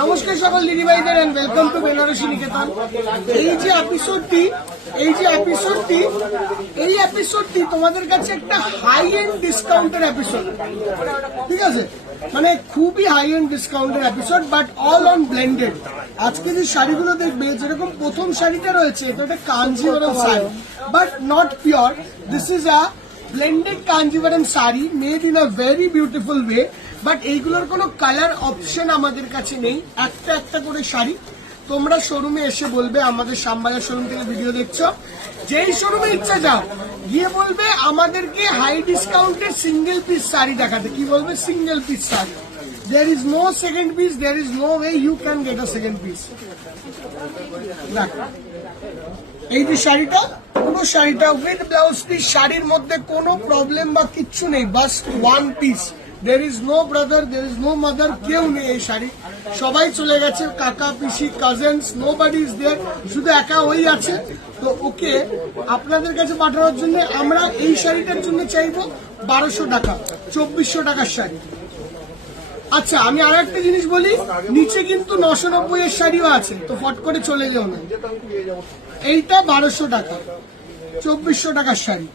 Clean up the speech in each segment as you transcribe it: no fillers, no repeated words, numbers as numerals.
নমস্কার সকল দিদিভাইদের and welcome to Banarasi নিকেতন। এই যে এপিসোডটি তোমাদের কাছে একটা হাই এন্ড ডিসকাউন্টের এপিসোড, ঠিক আছে? মানে খুবই হাই এন্ড ডিসকাউন্টের episode, but all on blended. আজকে যে শাড়িগুলো দেখবে, যেরকম প্রথম শাড়িটা রয়েছে, এটা একটা Kanjivaram sari, but not pure. This is a blended Kanjivaram sari made in a very beautiful way, but এইগুলোর কোনো কালার অপশন আমাদের কাছে নেই। একটা একটা করে শাড়ি তোমরা শোরুমে এসে বলবে, আমাদের শ্যামবাজার শোরুম থেকে ভিডিও দেখছো, যেই শোরুমে ইচ্ছা যাও গিয়ে বলবে আমাদেরকে হাই ডিসকাউন্টের সিঙ্গেল পিস শাড়ি দেখাতে। কি বলবে? Single piece sari. There is no second piece, there is no way you can get a second piece. এই যে শাড়িটা, পুরো শাড়িটা উইথ ব্লাউজ পিস, শাড়ির মধ্যে কোনো প্রবলেম বা কিচ্ছু নেই, বাস one piece. There is no brother, there is no mother, কেউ নেই এই শাড়ি। সবাই চলে গেছে, কাকা পিসি কাজেন্স, নোবডি ইজ দেয়ার, শুধু একা ওই আছে। তো ওকে আপনাদের কাছে পাঠানোর জন্য আমরা এই শাড়িটার জন্য চাইবো 1200 টাকা, 2400 টাকার শাড়ি। আচ্ছা, আমি আর একটা জিনিস বলি, নিচে কিন্তু 990 এর শাড়িও আছে, তো ফট করে চলে যেও না। এইটা 1200 টাকা, 2400 টাকার শাড়ি,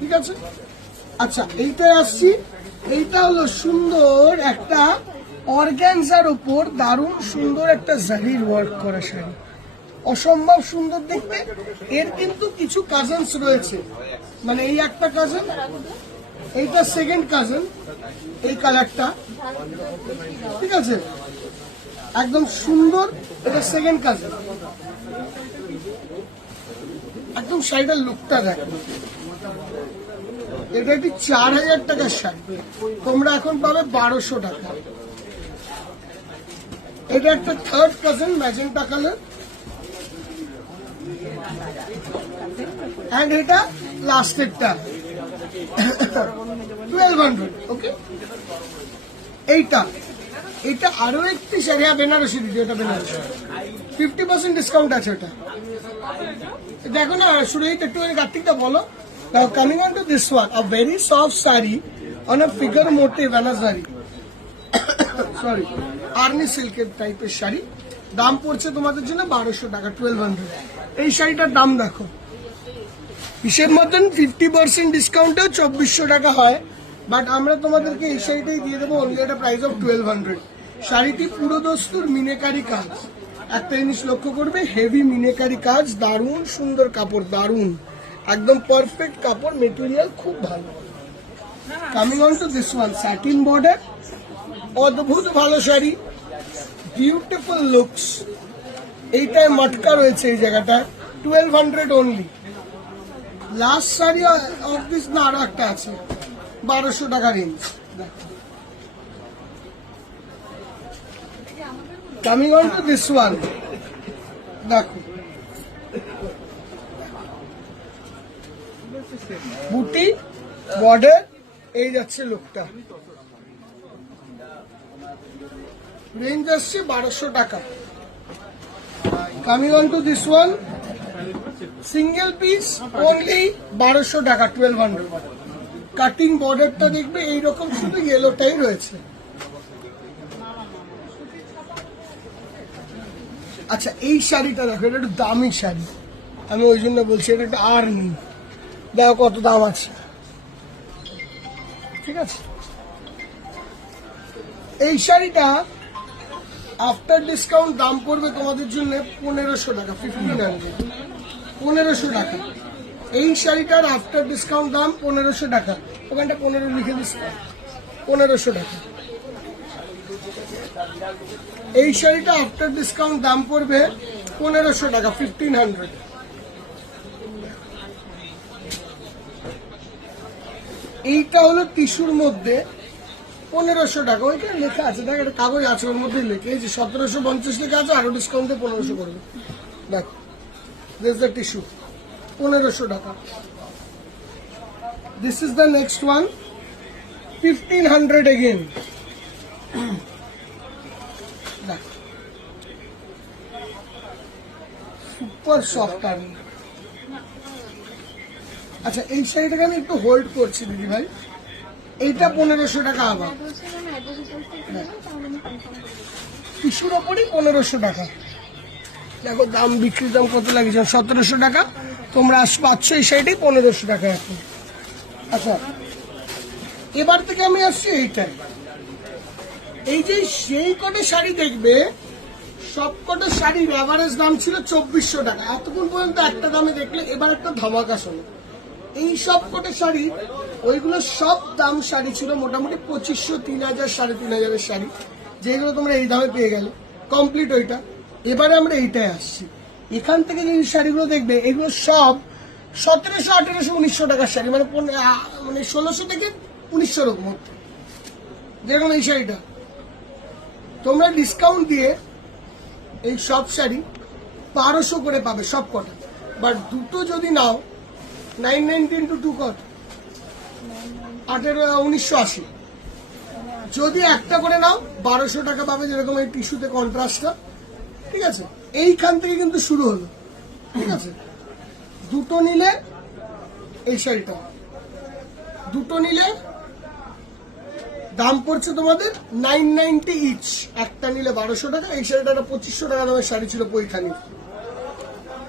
ঠিক আছে? আচ্ছা, এইটাই আসছি। এইটা হলো সুন্দর একটা অর্গানজার উপর দারুণ সুন্দর একটা জারির ওয়ার্ক করা শাড়ি, অসম্ভব সুন্দর দেখতে। এর কিন্তু কিছু কাজেন্স রয়েছে, মানে এই একটা কাজেন, এইটা সেকেন্ড কাজেন, এই কালারটা, ঠিক আছে? একদম সুন্দর, এটা সেকেন্ড কাজেন। একদম শাড়িটার লুকটা দেখো। এটা একটি 4000 টাকার শাড়ি, তোমরা এখন পাবে 1200 টাকা। এটা একটা থার্ড কাজেন, ম্যাজেন্টা কালার, এন্ড এটা লাস্টেরটা 1200। ওকে, এইটা আরো একটি শাড়ি, বেনারসি দিদি, এটা বেনারসি, 50% ডিসকাউন্ট আছে। ওটা দেখো না, শুরু একটু কার্তিকটা বলো। Now coming on to this one, a very soft saree on a figure motif anazari, sorry, arni silk টাইপের শাড়ি। দাম পড়ছে তোমাদের জন্য 1200 টাকা, 1200। এই শাড়িটার দাম দেখো, হিসেব মতন 50% ডিসকাউন্টে 2400 টাকা হয়, বাট আমরা তোমাদেরকে এই শাড়িটাই দিয়ে দেবো অনলি একটা প্রাইস অফ 1200। শাড়িটি পুরো দস্তুর মিনেকারি কাজ। একটা জিনিস লক্ষ্য করবে, হেভি মিনেকারি কাজ, দারুণ সুন্দর কাপড়, দারুণ একদম পারফেক্ট কাপড়, মেটেরিয়াল খুব ভালো। Coming on to this one, satin border, অদ্ভুত ভালো শাড়ি, বিউটিফুল লুকস। এইটায় মটকা রয়েছে এই জায়গাটা, 1200 only. Last sari of this না আরো একটা আছে, 1200 টাকা range. Coming on to this one, দেখো বুটি বর্ডার, এই যাচ্ছে লুকটা, রেঞ্জ আসছে 1200 টাকা। Coming on to this one, single piece only 1200 টাকা, 1200। কাটিং বর্ডারটা দেখবে এইরকম, শুধু ইয়েলোটাই রয়েছে। আচ্ছা, এই শাড়িটা দেখো, এটা একটু দামি শাড়ি, আমি ওই জন্য বলছি, এটা একটা আর্নি, দেখো কত দাম আছে, ঠিক আছে? এই শাড়িটা আফটার ডিসকাউন্ট দাম পড়বে তোমাদের জন্য 1500 টাকা, 1500 টাকা। এই শাড়িটার আফটার ডিসকাউন্ট দাম 1500 টাকা, ওখানটা 15 লিখে দিস, 1500 টাকা। এই শাড়িটা আফটার ডিসকাউন্ট দাম পড়বে 1500 টাকা, 1500। এইটা হলো টিস্যুর মধ্যে 1500 টাকা, ওইটা লেখা আছে, দেখ একটা কাগজ আছে, ওর মধ্যে লেখে, এই যে 1750 লেখা আছে, আরো ডিসকাউন্টে 1500 করবে। দেখ, দিস দ্য টিস্যু, 1500 টাকা। This is the next one, 1500 again. Super soft আর্নি। আচ্ছা, এই শাড়িটাকে আমি একটু হোল্ড করছি দিদি ভাই, এইটা 1500 টাকা আবার। টিস্যুর ওপরই 1500 টাকা। দেখো দাম, বিক্রির দাম কত লাগছে, 1700 টাকা। তোমরা পাচ্ছ এই সাইডে 1500 টাকা এখন। আচ্ছা, এবার থেকে আমি আসছি এইটাই। এই যে সেই কটা শাড়ি দেখবে, সব কটা শাড়ির অ্যাভারেজ দাম ছিল 2400 টাকা। এতক্ষণ পর্যন্ত একটা দামে দেখলে, এবার একটা ধামাকা শোনো। এই সব কটা শাড়ি, ওইগুলো সব দাম শাড়ি ছিল মোটামুটি 2500, 3000, 3500 শাড়ি, যেগুলো তোমরা এই দামে পেয়ে গেলে কমপ্লিট ওইটা। এবারে আমরা এইটাই আসছি। এখান থেকে যে শাড়িগুলো দেখবে, এগুলো সব 1700, 1800, 1900 টাকার শাড়ি, মানে 1600 থেকে 1900 মধ্যে। দেখুন এই শাড়িটা তোমরা ডিসকাউন্ট দিয়ে এই সব শাড়ি 1200 করে পাবে সব কটা। বাট দুটো যদি নাও 990 ইন্টু 2 কত, 1980। যদি একটা করে নাও 1200 টাকা পাবে, যেরকম এই টিস্যুতে কন্ট্রাস্টটা। ঠিক আছে, এইখান থেকে কিন্তু শুরু হলো। ঠিক আছে, দুটো নিলে এই শাড়িটা, দুটো নিলে দাম পড়ছে তোমাদের 990 ইচ। একটা নিলে 1200 টাকা। এই শাড়িটা 2500 টাকা দামের শাড়ি ছিল পৈখানি।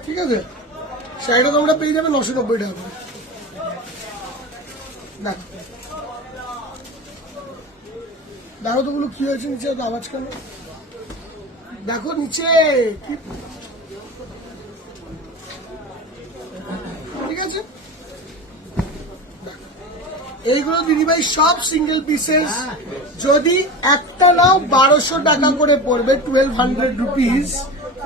ঠিক আছে, শাড়িটা তোমরা পেয়ে যাবে 990 টাকা করে। দেখো দেখো তো গুলো কি হয়েছে নিচে, এত আওয়াজ কেন? দেখো নিচে কি, ঠিক আছে। এইগুলো দিদিভাই সব সিঙ্গেল পিসেস। যদি একটা নাও 1200 টাকা করে পড়বে, 1200 রুপিস।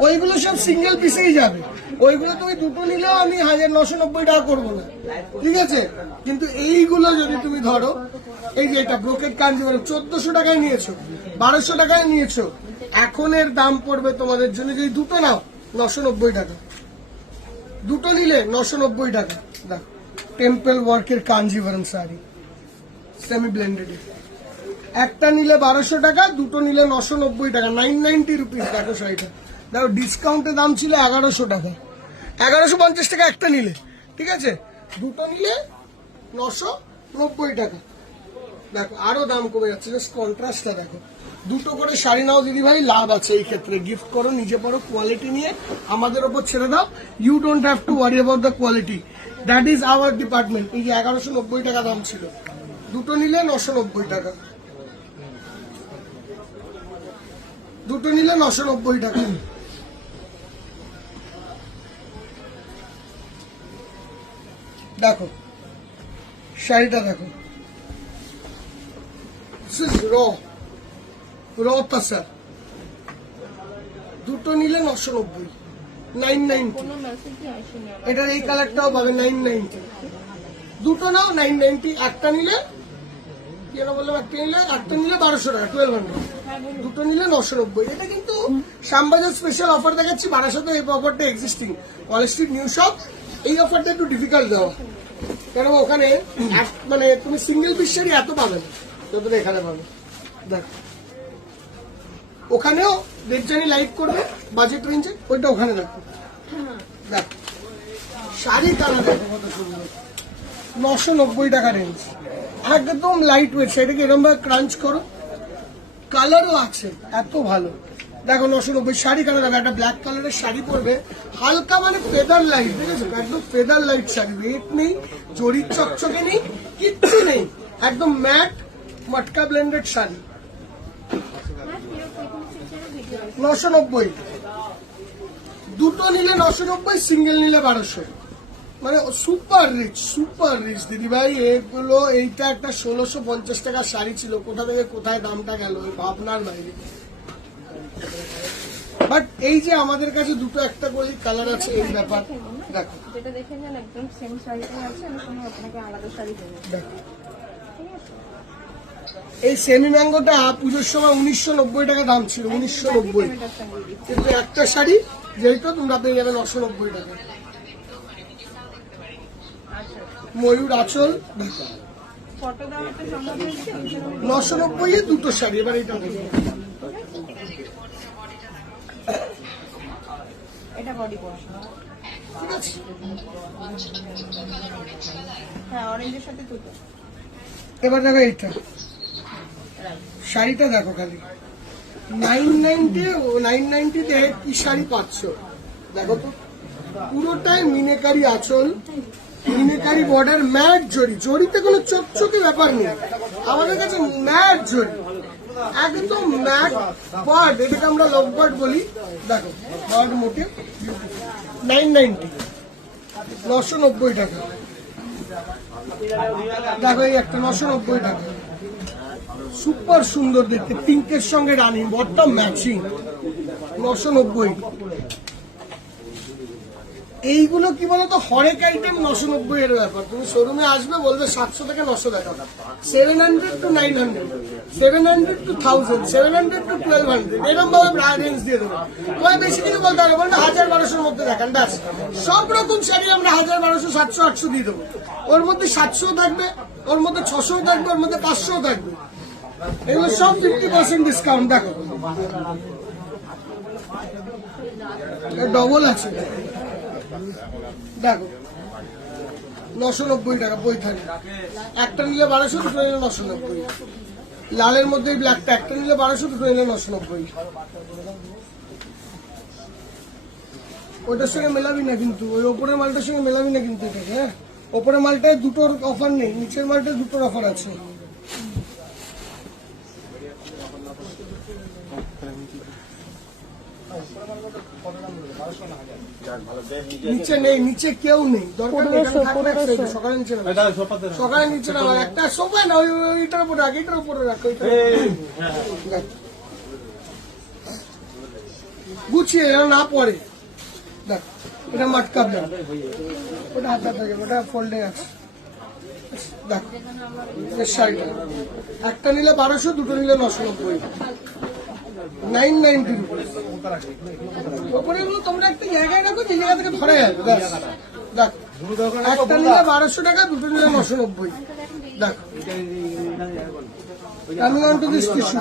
ওইগুলো সব সিঙ্গেল পিসেই যাবে। ওইগুলো তুমি দুটো নিলেও আমি 1990 টাকা করবো না। ঠিক আছে, কিন্তু এইগুলো যদি তুমি ধরো, এই যে এটা ব্রোকেট কাঞ্জিভরম 1400 টাকায় নিয়েছো, 1200 টাকায় নিয়েছো, এখন এর দাম পড়বে তোমাদের জন্য, যদি দুটো নাও 990 টাকা। দুটো নিলে 990 টাকা। দেখো টেম্পল ওয়ার্কের কাঞ্জিভরম শাড়ি, সেমি ব্লেন্ডেড। একটা নিলে 1200 টাকা, দুটো নিলে 990 টাকা, 990 রুপিস। দেখো শাড়িটা, দেখো ডিসকাউন্টের দাম ছিল 1100 টাকা, 1150 টাকা একটা নিলে। ঠিক আছে, দুটো নিলে 990 টাকা। দেখো আরো দাম কমে যাচ্ছে, জাস্ট কন্ট্রাস্টটা দেখো। দুটো করে শাড়ি নাও দিদি ভাই, লাভ আছে এই ক্ষেত্রে। গিফট করো, নিজে পরো, কোয়ালিটি নিয়ে আমাদের ওপর ছেড়ে দাও। You don't have to worry about the quality, that is our department. এই যে 1190 টাকা দাম ছিল, দুটো নিলে 990 টাকা, দুটো নিলে 990 টাকা। দেখো শাড়িটা দেখো, র তাসার, দুটো নিলে 990, 990। এটার এই কালারটাও পাবে 990। দুটো নাও 990, একটা নিলে কেন বললাম, একটা নিলে 1200 টাকা, 1200। দুটো নিলে 990। এটা কিন্তু শ্যামবাজার স্পেশাল অফার দেখাচ্ছি। বারাসাতে এই অফারটা existing, Wall Street new shop. এই অফারটা একটু ডিফিকাল্ট দেওয়া, কেন ওখানে মানে তুমি সিঙ্গেল পিস শাড়ি এত পাবে না যতটা এখানে পাবে। দেখ ওখানেও রেডজানি লাইট করবে বাজেট রেঞ্জে, ওইটা ওখানে দেখো। দেখ শাড়ি কালার দেখো কত সুন্দর, 990 টাকা রেঞ্জ, একদম লাইট ওয়েট। সেটাকে এরকম ভাবে ক্রাঞ্চ করো, কালারও আছে এত ভালো। দেখো 990 শাড়ি কালার হবে, একটা ব্ল্যাক কালারের শাড়ি পরবে, হালকা মানে ফেদার লাইট। দেখেছো, একদম ফেদার লাইট শাড়ি, রেট নেই, জরির চকচকে নেই, কিচ্ছু নেই, একদম ম্যাট মটকা ব্লেন্ডেড শাড়ি, 990। দুটো নিলে 990, সিঙ্গেল নিলে 1200। মানে সুপার রিচ দিদি ভাই এগুলো। এইটা একটা 1650 টাকার শাড়ি ছিল, কোথা থেকে কোথায় দামটা গেল ভাবনার বাইরে। বাট এই যে আমাদের কাছে দুটো একটা করে কালার আছে, এই ব্যাপার দেখো, যেটা দেখে যান একদম সেম শাড়িটা আছে, আমি কোনো আপনাকে আলাদা শাড়ি দেবো। দেখো এই সেমি ম্যাঙ্গোটা পুজোর সময় 1990 টাকা দাম ছিল, 1990। কিন্তু একটা শাড়ি যেহেতু তোমরা পেয়ে যাবে 990 টাকা। ময়ূর আঁচল, 990 দুটো শাড়ি। এবার এটা এটা বডি পোর্শন, ঠিক আছে। হ্যাঁ অরেঞ্জের সাথে দুটো। এবার দেখো এইটা শাড়িটা দেখো খালি 990 কি শাড়ি পাচ্ছ দেখো তো, পুরোটাই মিনেকারি আঁচল, মিনেকারি বর্ডার, ম্যাট জরি, জরিতে কোনো চকচকে ব্যাপার নেই আমাদের কাছে, ম্যাট জরি একদম ম্যাট বার্ড, এটাকে আমরা লভ বার্ড বলি। দেখো বার্ড মোটিভ 990, 990 টাকা। দেখো এই একটা 990 টাকা, সুপার সুন্দর দেখতে, পিঙ্কের সঙ্গে রানী, বটটা ম্যাচিং, 990। এইগুলো কি বলতো, হরেক আইটেম 990 এর ব্যাপার। তুমি শোরুমে আসবে বলবে 700 থেকে 900 টাকা, 700 to 900, 700 to 1000, 700 to 1200, এরকম ভাবে রেঞ্জ দিয়ে দেবো। তোমায় বেশি কিছু বলতে হবে, বলতে 1000-1200 মধ্যে দেখান ব্যাস। সব রকম শাড়ি আমরা 1000-1200, 700-800 দিয়ে দেবো। ওর মধ্যে 700 থাকবে, ওর মধ্যে 600 থাকবে, ওর মধ্যে 500 থাকবে। এগুলো সব 50% ডিসকাউন্ট। দেখো ডবল আছে, দেখো 990 টাকা বই থাকে, একটা নিলে 1200, দুটো নিলে 990। লালের মধ্যে ব্ল্যাকটা একটা নিলে 1200, দুটো নিলে 990। ওইটার সঙ্গে মেলাবি না কিন্তু, ওই ওপরের মালটার সঙ্গে মেলাবি না কিন্তু এটাকে। হ্যাঁ, ওপরের মালটায় দুটোর অফার নেই, নিচের মালটায় দুটোর অফার আছে। নিচে নেই, নিচে কেউ নেই, দরকার নেই, সকালে নিচে নামা, সকালে নিচে নামা, একটা সোফা না ওইটার উপরে রাখ, এটার উপরে রাখ, গুছিয়ে যেন না পড়ে। দেখ এটা মাটকাপ, দেখ ওটা হাতে থাকে, ওটা ফোল্ডে আছে। দেখ শাড়িটা একটা নিলে 1200, দুটো নিলে 990, 990 রুপিস। ওপরে তোমরা একটা জায়গায় রাখো, যে জায়গা থেকে ধরা যাবে। দেখ একটা নিলে 1200 টাকা, দুটো নিলে 990। দেখ আমি অন টু দিস টিস্যু,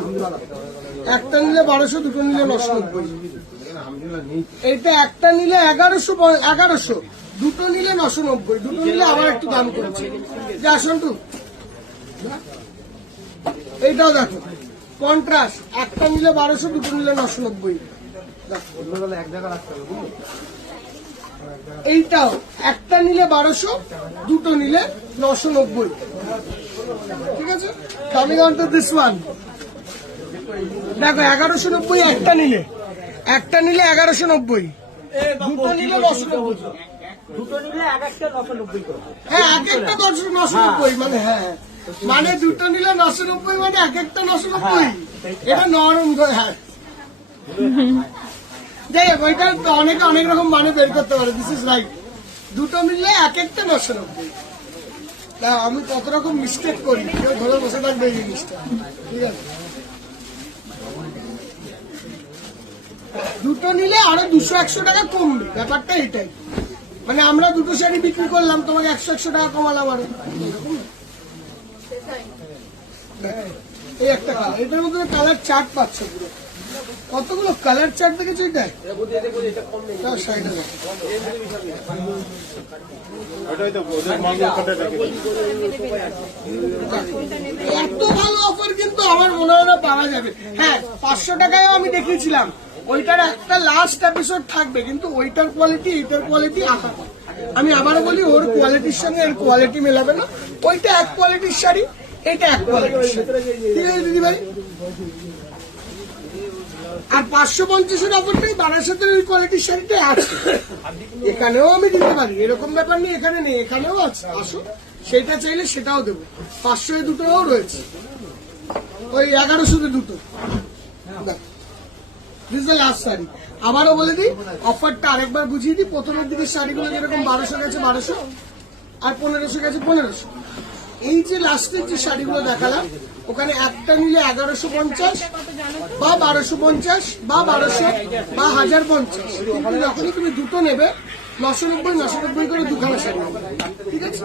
একটা নিলে 1200, দুটো নিলে 990। এইটা একটা নিলে 1100, দুটো নিলে 990, দুটো নিলে আবার একটু দাম করেছে। যে আসুন টু, এইটাও দেখো কন্ট্রাস্ট, একটা নিলে 1200, দুটো নিলে 990। এইটাও একটা নিলে 1200, দুটো নিলে 990। ঠিক আছে, coming on to this one. দেখো 1190 একটা নিলে 1190, দুটো নিলে 990। হ্যাঁ, এক একটা 990, মানে হ্যাঁ মানে দুটো নিলে 990, মানে এক একটা 990। এটা নরম, হ্যাঁ যাই হোক, ওইটা অনেকে অনেক রকম মানে বের করতে পারে। দিস ইজ রাইট, দুটো মিললে এক একটা 990। আমি কত রকম মিস্টেক করি, কেউ ধরে বসে থাকবে এই জিনিসটা। ঠিক আছে, দুটো নিলে আরো 200-100 টাকা কমবে, ব্যাপারটা এটাই। মানে আমরা দুটো শাড়ি বিক্রি করলাম, তোমাকে 100-100 টাকা কমালাম আরো। এই একটা কালার, এটার মধ্যে কালার চার্ট পাচ্ছ পুরো, কতগুলো কালার চার্ট দেখেছো? এটা এত ভালো অফার কিন্তু আমার মনে হয় না পাওয়া যাবে। হ্যাঁ, 500 টাকায় আমি দেখিয়েছিলাম, ওইটার একটা লাস্ট এপিসোড থাকবে, কিন্তু ওইটার কোয়ালিটি এইটার কোয়ালিটি আলাদা। আমি আবার বলি, ওর কোয়ালিটির সঙ্গে এর কোয়ালিটি মেলাবে না। ওইটা এক কোয়ালিটির শাড়ি, এটা এক কোয়ালিটির শাড়ি। ঠিক আছে দিদি ভাই, আর 550-এর অফারটাই বারাসাতের ওই কোয়ালিটির শাড়িটা আছে, এখানেও আমি দিতে পারি, এরকম ব্যাপার নেই এখানে নেই, এখানেও আছে। আসো, সেটা চাইলে সেটাও দেবো। 500-এ দুটোও রয়েছে, ওই 1100-তে দুটো। This the last sari. আবারও বলে দিই, অফারটা আরেকবার বুঝিয়ে দিই। প্রথমের দিকে শাড়িগুলো যেরকম 1200 গেছে 1200, আর 1500 গেছে 1500। এই যে লাস্টের যে শাড়িগুলো দেখালাম, ওখানে একটা নিলে 1150 বা 1250 বা 1200 বা 1050, কিন্তু যখনই তুমি দুটো নেবে 990 করে দুখানা শাড়ি। ঠিক আছে।